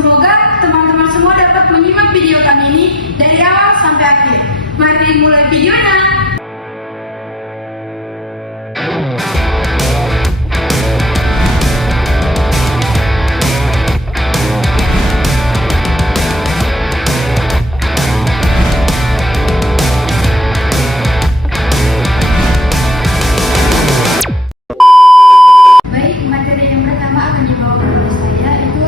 Semoga teman-teman semua dapat menyimak video kami ini dari awal sampai akhir. Mari mulai videonya. Baik, materi yang pertama akan dibawakan oleh saya itu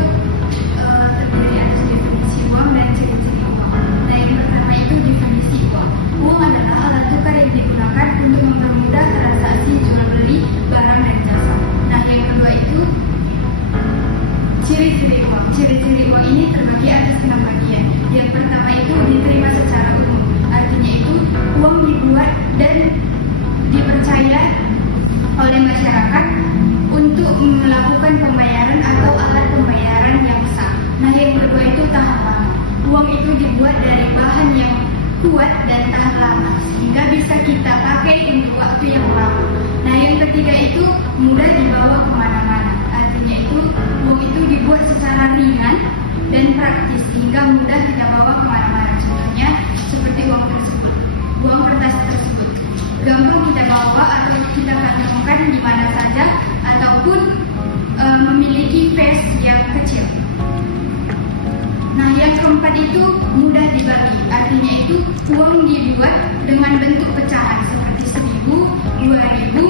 terdiri atas definisi uang dan ciri-ciri uang. Nah, yang pertama itu definisi uang. Uang adalah alat tukar yang digunakan untuk mempermudah transaksi jual beli barang dan jasa. Nah, yang kedua itu ciri-ciri uang. Ciri-ciri uang ini terbagi atas 6 bagian. Yang pertama itu diterima secara umum. Artinya itu uang dibuat dan dipercaya oleh masyarakat untuk melakukan pembayaran atau alat pembayaran yang sah. Nah, yang kedua itu tahan lama. Uang itu dibuat dari bahan yang kuat dan tahan lama, sehingga bisa kita pakai untuk waktu yang lama. Nah, yang ketiga itu mudah dibawa kemana-mana. Artinya itu uang itu dibuat secara ringan dan praktis, sehingga mudah kita bawa kemana-mana. Contohnya seperti uang tersebut, uang kertas tersebut. Gampang kita bawa atau kita kantongkan di mana saja, ataupun memiliki face yang kecil. Nah, yang keempat itu mudah dibagi. Artinya itu uang dibuat dengan bentuk pecahan seperti 1.000, 2.000,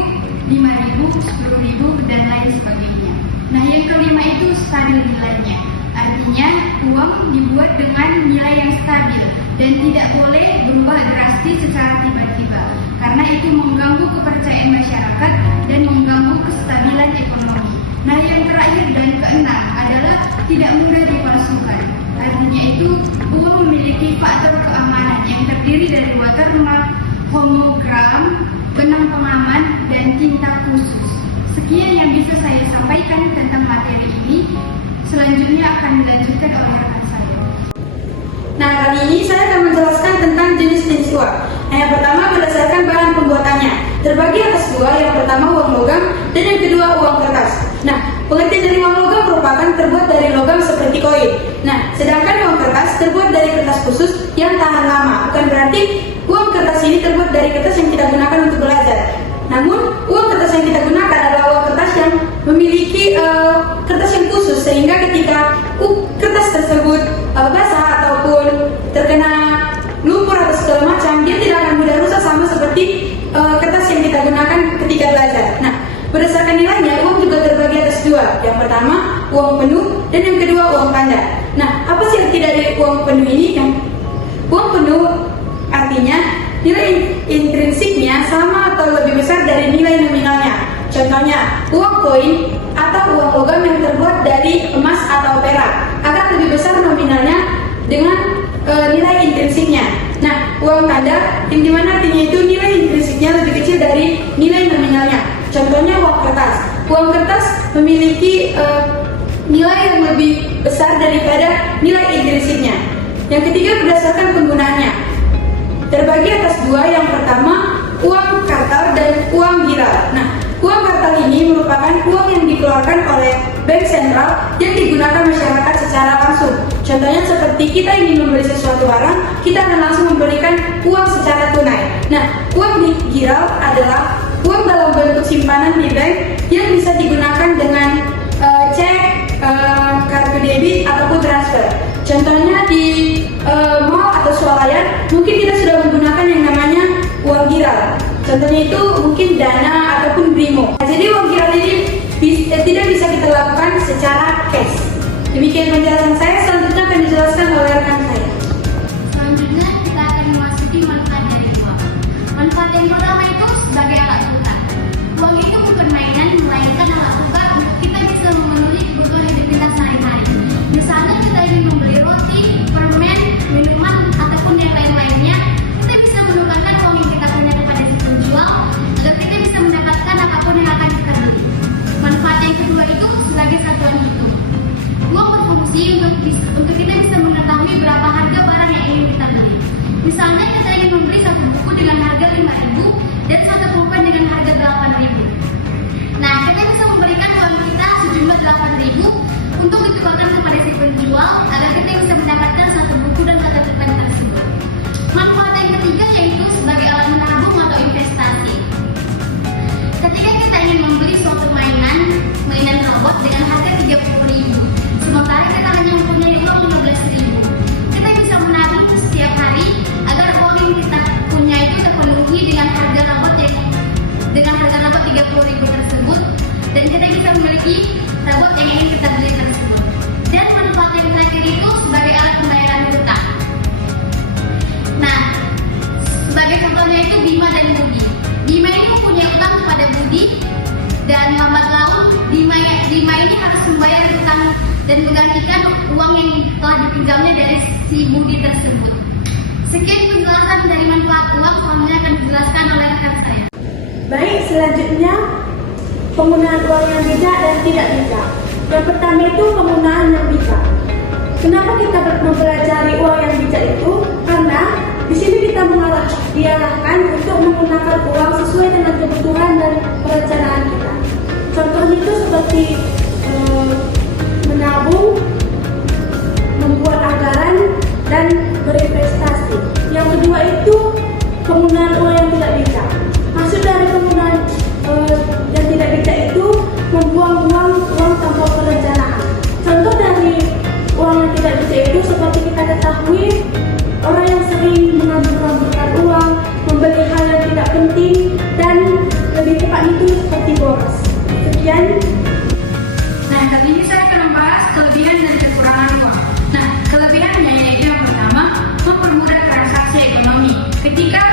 5.000, 10.000 dan lain sebagainya. Nah, yang kelima itu stabil nilainya. Artinya uang dibuat dengan nilai yang stabil dan tidak boleh berubah drastis secara tiba-tiba, karena itu mengganggu kepercayaan masyarakat dan mengganggu kestabilan ekonomi. Nah, yang terakhir dan keenam adalah tidak mudah dipalsukan. Artinya itu uang memiliki faktor keamanan yang terdiri dari watermark, homogram, benang pengaman, dan tinta khusus. Sekian yang bisa saya sampaikan tentang materi ini. Selanjutnya akan dilanjutkan oleh rekan saya. Nah, kali ini saya akan menjelaskan tentang jenis-jenis uang. Nah, yang pertama berdasarkan bahan pembuatannya. Terbagi atas dua, yang pertama uang logam dan yang kedua uang kertas. Nah, pengertian dari uang logam merupakan terbuat dari logam seperti koin. Nah, sedangkan uang kertas terbuat dari kertas khusus yang tahan lama. Bukan berarti uang kertas ini terbuat dari kertas yang kita gunakan untuk belajar. Namun, uang kertas yang kita gunakan adalah uang kertas yang memiliki kertas yang khusus, sehingga ketika kertas tersebut basah ataupun terkena lumpur atau segala macam, dia tidak akan mudah rusak sama seperti kertas yang kita gunakan ketika belajar. Nah, berdasarkan nilainya, uang juga terbagi atas dua. Yang pertama, uang penuh, dan yang kedua, uang tanda. Nah, apa sih arti dari uang penuh ini? Uang penuh artinya nilai intrinsiknya sama atau lebih besar dari nilai nominalnya. Contohnya, uang koin atau uang logam yang terbuat dari emas atau perak akan lebih besar nominalnya dengan nilai intrinsiknya. Nah, uang tanda yang dimana artinya itu nilai intrinsiknya lebih kecil dari nilai nominalnya. Contohnya uang kertas. Uang kertas memiliki nilai yang lebih besar daripada nilai intrinsiknya. Yang ketiga berdasarkan penggunaannya. Terbagi atas dua, yang pertama uang kartal dan uang giral. Nah, uang kartal ini merupakan uang yang dikeluarkan oleh bank sentral yang digunakan masyarakat secara langsung. Contohnya seperti kita ingin membeli sesuatu barang, kita akan langsung memberikan uang secara tunai. Nah, uang giral adalah uang dalam bentuk simpanan di bank yang bisa digunakan dengan cek, kartu debit ataupun transfer. Contohnya di mall atau swalayan, mungkin kita sudah menggunakan yang namanya uang giral. Contohnya itu mungkin Dana ataupun Brimo. Nah, jadi uang giral ini tidak bisa kita lakukan secara cash. Demikian penjelasan saya. Selanjutnya akan dijelaskan oleh rekan saya. Selanjutnya kita akan memasuki manfaat dari uang. Manfaat yang pertama itu sebagai alat tukar. Uang itu bukan mainan, melainkan alat tukar untuk kita bisa memenuhi kebutuhan hidup kita sehari-hari. Misalnya kita ingin membeli roti, permen, minuman, ataupun yang lain-lainnya, kita bisa menukarkan uang yang kita punya kepada si penjual agar kita bisa mendapatkan apapun yang akan kita beli. Manfaat yang kedua itu sebagai satuan hitung. Uang berfungsi untuk kita bisa mengetahui berapa harga barang yang ingin kita beli. Misalnya kita ingin membeli satu buku dengan harga 5.000 dan satu pulpen dengan harga 8.000. Nah, kita bisa memberikan uang kita sejumlah 8.000 untuk ditukarkan kepada si penjual agar kita bisa mendapatkan satu buku dan kata tukan tersebut. Manfaat yang ketiga yaitu sebagai alat menabung atau investasi. Ketika kita ingin membeli suatu mainan robot dengan harga 30.000, sementara kita hanya mempunyai uang 15.000, kita bisa menabung setiap hari agar uang yang kita punya itu terpenuhi dengan harga robot 30.000 tersebut, dan kita bisa memiliki robot yang ingin kita beli tersebut. Dan manfaat yang terakhir itu sebagai alat pembayaran hutang. Nah, sebagai contohnya itu Bima dan Budi. Bima ini mempunyai utang kepada Budi, dan lambat laun Bima ini harus membayar hutang dan menggantikan uang yang telah dipinjamnya dari si Budi tersebut. Sekian penjelasan dari manfaat uang, selanjutnya akan dijelaskan oleh rekan saya. Baik, selanjutnya penggunaan uang yang bijak dan tidak bijak. Yang pertama itu penggunaan yang bijak. Kenapa kita mempelajari uang yang bijak itu? Karena di sini kita diarahkan untuk menggunakan uang sesuai dengan kebutuhan dan perencanaan kita. Contohnya itu seperti menabung, membuat anggaran, dan berinvestasi. Yang kedua itu penggunaan uang yang tidak bijak. Maksud dari penggunaan yang tidak bijak itu membuang uang tanpa perencanaan. Contoh dari uang yang tidak bijak itu seperti kita ketahui, orang yang sering mengambil-ambilkan uang, membeli hal yang tidak penting, dan lebih tepat itu seperti boros. Sekian. Nah, kali ini saya akan membahas kelebihan dan kekurangan uang. Nah, kelebihannya yaitu yang pertama, mempermudah transaksi ekonomi. Ketika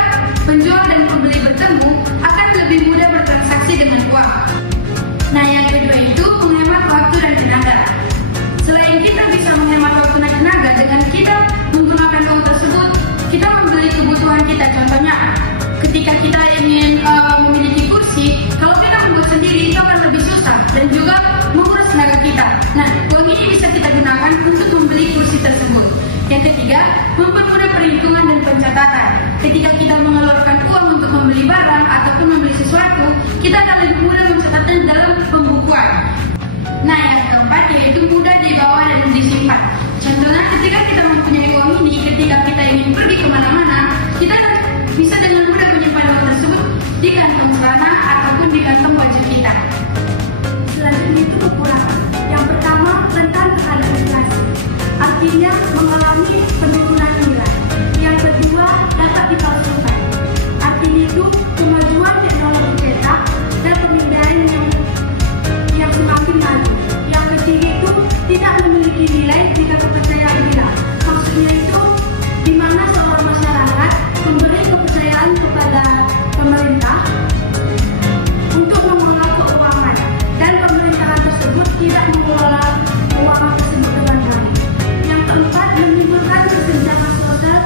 penjual dan pembeli bertemu, akan lebih mudah bertransaksi dengan uang. Nah, yang kedua itu menghemat waktu dan tenaga. Selain kita bisa menghemat waktu dan tenaga dengan kita menggunakan uang tersebut, kita membeli kebutuhan kita. Contohnya, ketika kita ingin memiliki kursi, kalau kita membuat sendiri itu akan lebih susah dan juga menguras tenaga kita. Nah, uang ini bisa kita gunakan untuk membeli kursi tersebut. Yang ketiga, mempermudah perhitungan dan pencatatan. Ketika kita mengeluarkan uang untuk membeli barang ataupun membeli sesuatu, kita akan lebih mudah mencatatnya dalam pembukuan. Nah, yang keempat yaitu mudah dibawa dan disimpan. Contohnya, ketika kita mempunyai uang ini, ketika kita ingin pergi kemana-mana, kita bisa dengan mudah menyimpan uang tersebut di kantong celana ataupun di kantong baju kita. Selanjutnya itu kekurangan. Yang pertama, rentan terhadap inflasi. Artinya mengalami penurunan nilai. Yang kedua, dapat dipalsukan. Artinya itu kemajuan teknologi cetak dan pemindahan yang semakin maju. Yang ketiga itu tidak memiliki nilai jika kepercayaan hilang. Maksudnya itu di mana seorang masyarakat memberi kepercayaan kepada pemerintah untuk mengelola keuangan, dan pemerintahan tersebut tidak mengelola keuangan tersebut dengan baik. Yang keempat, menimbulkan kesenjangan sosial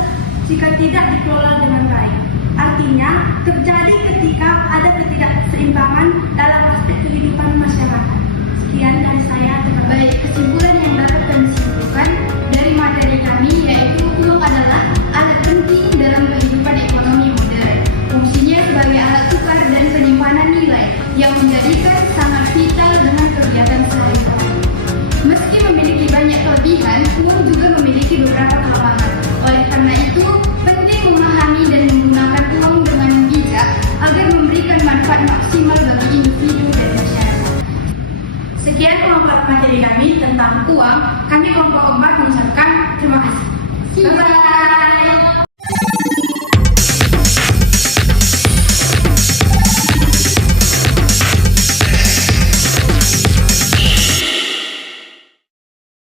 jika tidak dikelola dengan baik. Artinya terjadi ketika ada ketidakseimbangan dalam aspek kehidupan masyarakat. Sekian dari saya. Baik, kesimpulan yang dapat kami simpulkan dari materi kami yaitu uang adalah alat penting dalam kehidupan ekonomi modern. Fungsinya sebagai alat tukar dan penyimpanan nilai yang menjadikan sangat vital dengan kegiatan sehari-hari. Meski memiliki banyak kelebihan, uang juga memiliki beberapa kelemahan. Oleh karena itu, penting memahami dan menggunakan uang dengan bijak agar memberikan manfaat maksimal bagi individu dan masyarakat. Sekian pemaparan materi kami tentang uang. Kami kelompok 4 mengucapkan terima kasih. Bye-bye.